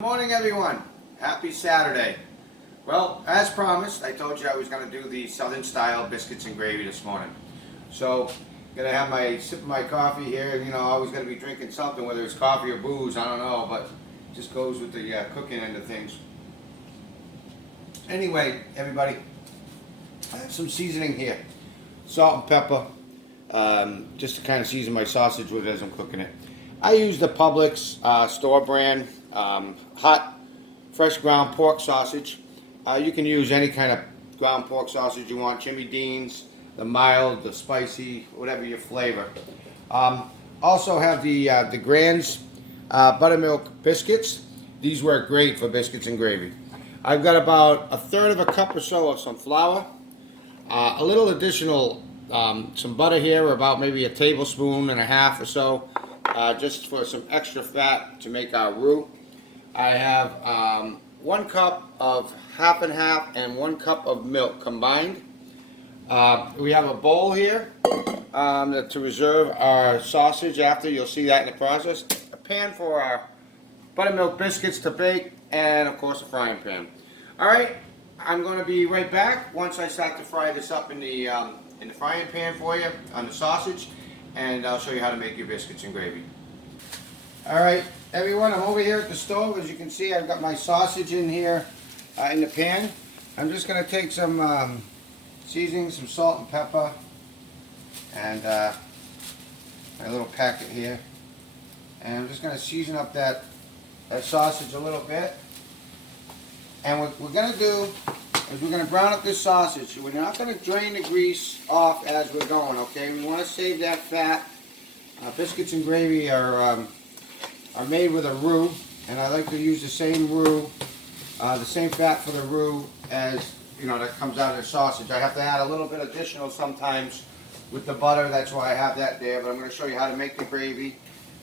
Good morning, everyone. Happy Saturday. Well, as promised, I told you I was going to do the Southern style biscuits and gravy this morning. So, gonna have my sip of my coffee here. You know, always gonna be drinking something, whether it's coffee or booze. I don't know, but it just goes with the cooking end of things. Anyway, everybody, I have some seasoning here, salt and pepper, just to kind of season my sausage with it as I'm cooking it. I use the Publix store brand hot, fresh ground pork sausage. You can use any kind of ground pork sausage you want, Jimmy Dean's, the mild, the spicy, whatever your flavor. Also have the Grands buttermilk biscuits. These work great for biscuits and gravy. I've got about 1/3 of a cup or so of some flour, a little additional some butter here, about maybe a tablespoon and a half or so, just for some extra fat to make our roux. I have 1 cup of half and half and 1 cup of milk combined. We have a bowl here to reserve our sausage after. You'll see that in the process. A pan for our buttermilk biscuits to bake, and of course a frying pan. All right, I'm going to be right back once I start to fry this up in the frying pan for you on the sausage, and I'll show you how to make your biscuits and gravy. All right, everyone, I'm over here at the stove. As you can see, I've got my sausage in here in the pan. I'm just going to take some seasoning, some salt and pepper, and my little packet here. And I'm just going to season up that sausage a little bit. And what we're going to do is we're going to brown up this sausage. We're not going to drain the grease off as we're going, okay? We want to save that fat. Biscuits and gravy are made with a roux, and I like to use the same roux, the same fat for the roux as, you know, that comes out of the sausage. I have to add a little bit additional sometimes with the butter. That's why I have that there, but I'm going to show you how to make the gravy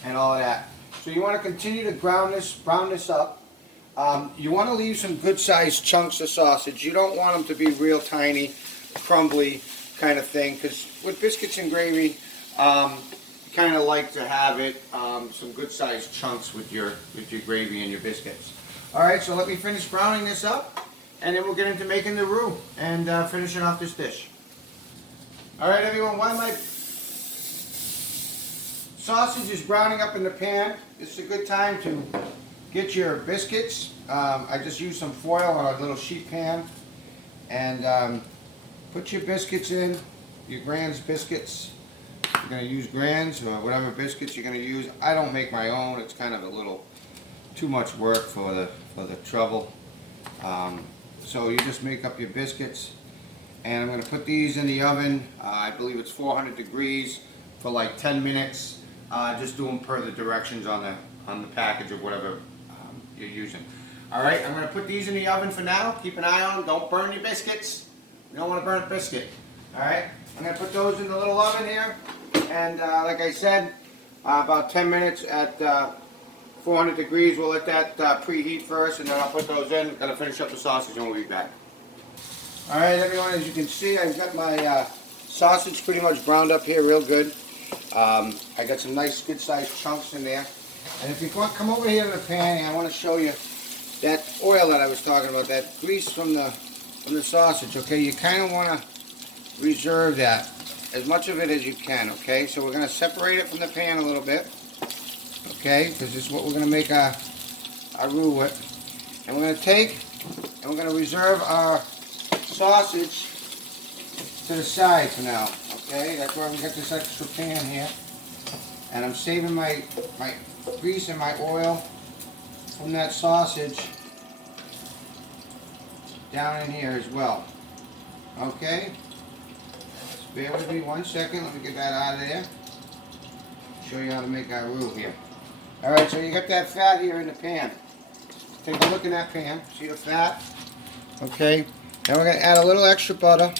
and all of that. So you want to continue to brown this up. You want to leave some good sized chunks of sausage. You don't want them to be real tiny, crumbly kind of thing, because with biscuits and gravy, kind of like to have it some good sized chunks with your gravy and your biscuits. All right, so let me finish browning this up, and then we'll get into making the roux and finishing off this dish. All right, everyone, while my sausage is browning up in the pan, this is a good time to get your biscuits. I just used some foil on a little sheet pan, and put your biscuits in, your Grands biscuits. You're going to use Grands or whatever biscuits you're going to use. I don't make my own. It's kind of a little too much work for the trouble. So you just make up your biscuits, and I'm going to put these in the oven. I believe it's 400 degrees for like 10 minutes. Just do them per the directions on the package or whatever you're using. All right, I'm going to put these in the oven for now. Keep an eye on them. Don't burn your biscuits. You don't want to burn a biscuit. All right, I'm going to put those in the little oven here. And like I said, about 10 minutes at 400 degrees. We'll let that preheat first, and then I'll put those in. Going to finish up the sausage, and we'll be back. All right, everyone, as you can see, I've got my sausage pretty much browned up here real good. I got some nice good-sized chunks in there. And if you come over here to the pan, I want to show you that oil that I was talking about, that grease from the sausage. Okay, you kind of want to reserve that, as much of it as you can. Okay, so we're going to separate it from the pan a little bit. Okay, because this is what we're going to make our roux with. And we're going to take and we're going to reserve our sausage to the side for now. Okay, that's why we got this extra pan here. And I'm saving my grease and my oil from that sausage down in here as well. Okay, just bear with me 1 second. Let me get that out of there. Show you how to make our roux here. All right, so you got that fat here in the pan. Take a look in that pan. See the fat? Okay. Now we're going to add a little extra butter.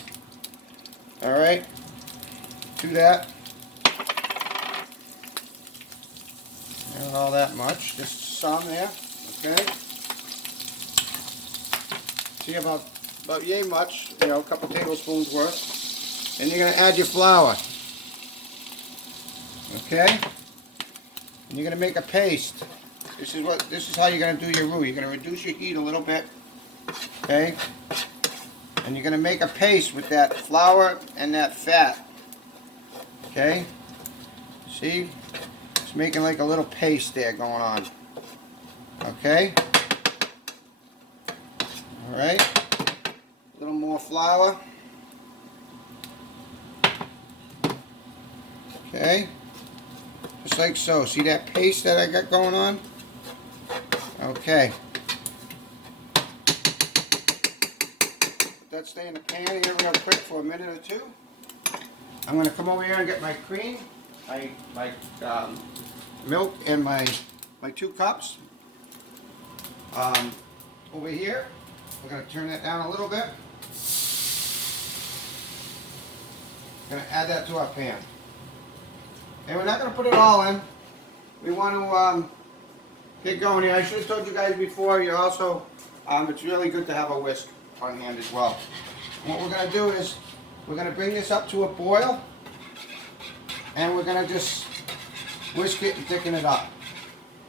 All right. Do that. Not all that much, just some there. Okay. See about yay much, you know, a couple tablespoons worth. And you're going to add your flour. Okay. And you're going to make a paste. This is how you're gonna do your roux. You're gonna reduce your heat a little bit, okay? And you're gonna make a paste with that flour and that fat, okay? See? It's making like a little paste there going on, okay? All right. A little more flour. Okay. Just like so. See that paste that I got going on? Okay. Let that stay in the pan here real quick for a minute or two. I'm going to come over here and get my cream, my milk, and my 2 cups. Over here, we're going to turn that down a little bit. Going to add that to our pan. And we're not going to put it all in. We want to get going here. I should have told you guys before, you also, it's really good to have a whisk on hand as well. And what we're going to do is, we're going to bring this up to a boil, and we're going to just whisk it and thicken it up.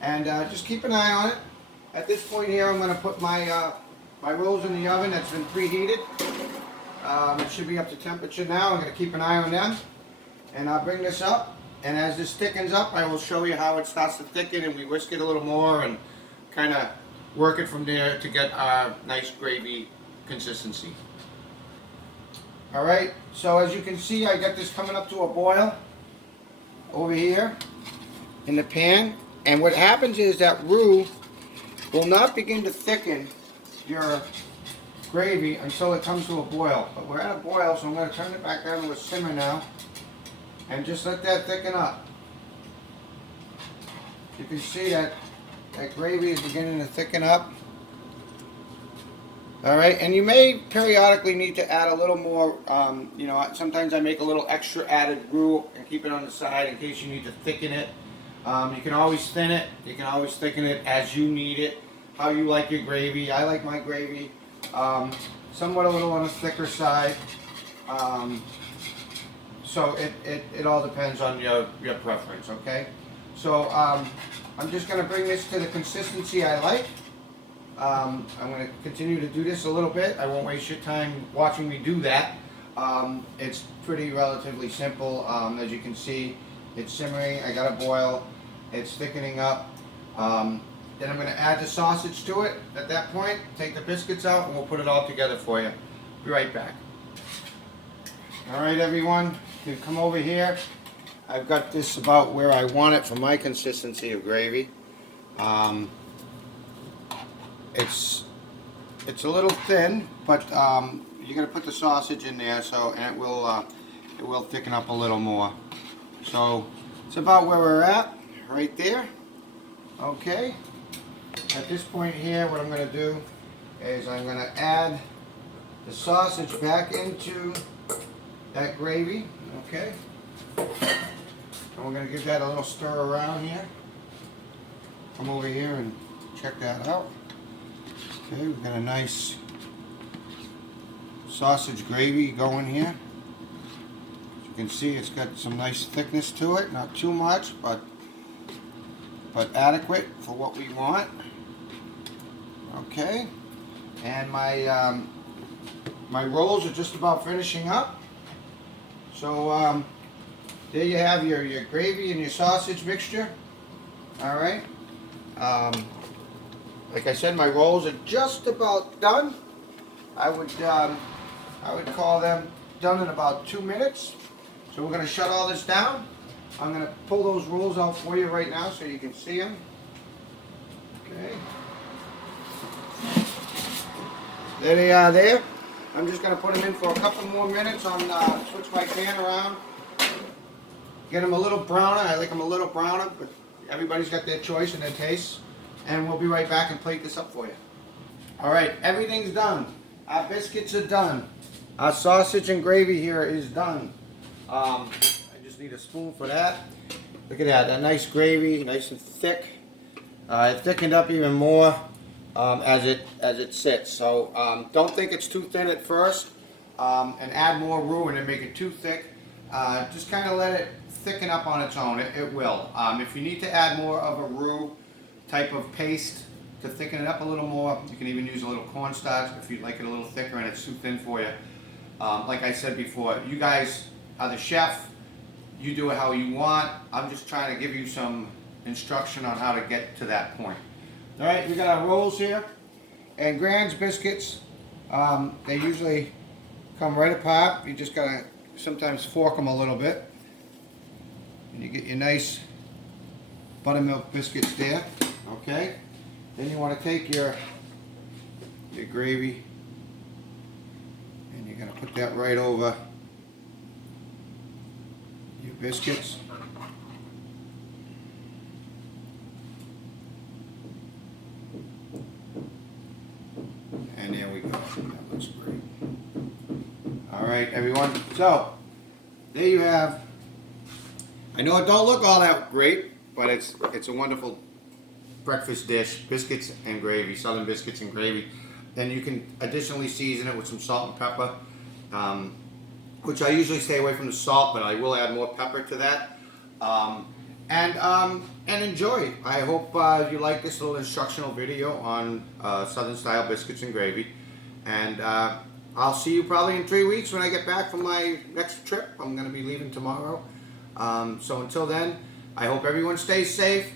And just keep an eye on it. At this point here, I'm going to put my rolls in the oven that's been preheated. It should be up to temperature now. I'm going to keep an eye on them. And I'll bring this up. And as this thickens up, I will show you how it starts to thicken, and we whisk it a little more and kind of work it from there to get our nice gravy consistency. Alright, so as you can see, I got this coming up to a boil over here in the pan. And what happens is that roux will not begin to thicken your gravy until it comes to a boil. But we're at a boil, so I'm going to turn it back down to a simmer now and just let that thicken up. You can see that gravy is beginning to thicken up. Alright, and you may periodically need to add a little more, you know, sometimes I make a little extra added roux and keep it on the side in case you need to thicken it. You can always thin it, you can always thicken it as you need it, how you like your gravy. I like my gravy somewhat a little on the thicker side. So it all depends on your preference, okay? So I'm just going to bring this to the consistency I like. I'm going to continue to do this a little bit. I won't waste your time watching me do that. It's pretty relatively simple. As you can see, it's simmering. I got a boil. It's thickening up. Then I'm going to add the sausage to it at that point. Take the biscuits out and we'll put it all together for you. Be right back. Alright everyone, you come over here. I've got this about where I want it for my consistency of gravy. It's a little thin, but you're going to put the sausage in there, so and it will thicken up a little more. So it's about where we're at, right there. Okay. At this point here, what I'm going to do is I'm going to add the sausage back into that gravy. Okay. And we're going to give that a little stir around here. Come over here and check that out. Okay, we've got a nice sausage gravy going here. As you can see, it's got some nice thickness to it. Not too much, but adequate for what we want. Okay, and my my rolls are just about finishing up. So there you have your gravy and your sausage mixture. All right. Like I said, my rolls are just about done. I would call them done in about 2 minutes. So we're going to shut all this down. I'm going to pull those rolls out for you right now so you can see them. Okay. There they are there. I'm just going to put them in for a couple more minutes on, switch my pan around. Get them a little browner. I like them a little browner, but everybody's got their choice and their taste. And we'll be right back and plate this up for you. Alright, everything's done. Our biscuits are done. Our sausage and gravy here is done. I just need a spoon for that. Look at that nice gravy, nice and thick. It thickened up even more as it sits. So don't think it's too thin at first, and add more roux and then make it too thick. Just kind of let it thicken up on its own. It will. If you need to add more of a roux, type of paste to thicken it up a little more. You can even use a little cornstarch if you'd like it a little thicker and it's too thin for you. Like I said before, you guys are the chef. You do it how you want. I'm just trying to give you some instruction on how to get to that point. All right, we got our rolls here. And Grand's biscuits, they usually come right apart. You just gotta sometimes fork them a little bit. And you get your nice buttermilk biscuits there, okay? Then you wanna take your gravy and you're gonna put that right over your biscuits. And there we go. That looks great. All right, everyone. So there you have. I know it don't look all that great, but it's a wonderful breakfast dish: biscuits and gravy, Southern biscuits and gravy. Then you can additionally season it with some salt and pepper, which I usually stay away from the salt, but I will add more pepper to that. And enjoy. I hope you like this little instructional video on Southern style biscuits and gravy. And I'll see you probably in 3 weeks when I get back from my next trip. I'm going to be leaving tomorrow. So until then, I hope everyone stays safe.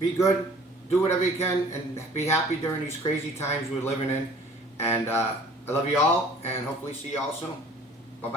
Be good. Do whatever you can and be happy during these crazy times we're living in. And I love you all and hopefully see you all soon.